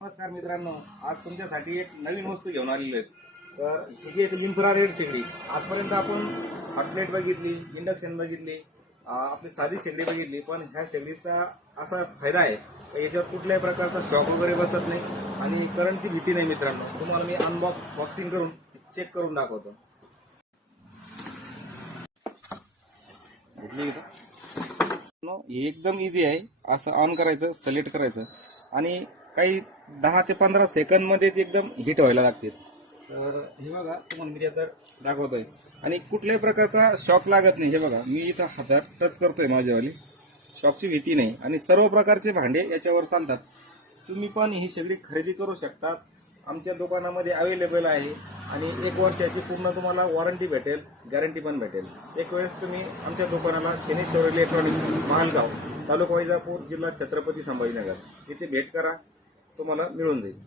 नमस्कार मित्रांनो, आज तुमच्यासाठी एक नवीन वस्तू घेऊन आलेलो आहे. तर ही जी एक इन्फ्रारेड शेगडी, आजपर्यंत आपण हॉट प्लेट बघितली, इंडक्शन बघितली, आपली साधी शेगडी बघितली. पण ह्या शेगडीचा असा फायदा आहे की याच्यावर कुठल्याही प्रकारचा शॉक वगैरे बसत नाही आणि करंटची भीती नाही. मित्रांनो, तुम्हाला मी अनबॉक्सिंग करून चेक करून दाखवतो. हे एकदम इझी आहे. असं ऑन करायचं, सिलेक्ट करायचं आणि काही 10 ते 15 सेकंद मध्येच एकदम हिट व्हायला लागते. तर हे बघा, तुम्हाला मी आता दाखवतोय आणि कुठल्याही प्रकारचा शॉक लागत नाही. हे बघा, मी इथं हातात टच करतोय, माझ्यावाली शॉकची भीती नाही आणि सर्व प्रकारचे भांडे याच्यावर चालतात. तुम्ही पण ही शेगडी खरेदी करू शकता. आमच्या दुकानामध्ये अवेलेबल आहे आणि 1 वर्षाची पूर्ण तुम्हाला वॉरंटी भेटेल, गॅरंटी पण भेटेल. एक वेळेस तुम्ही आमच्या दुकानाला शनेश्वर इलेक्ट्रॉनिक्स, महालगाव, तालुका वैजापूर, जिल्हा छत्रपती संभाजीनगर इथे भेट करा, तुम्हाला मिळून जाईल.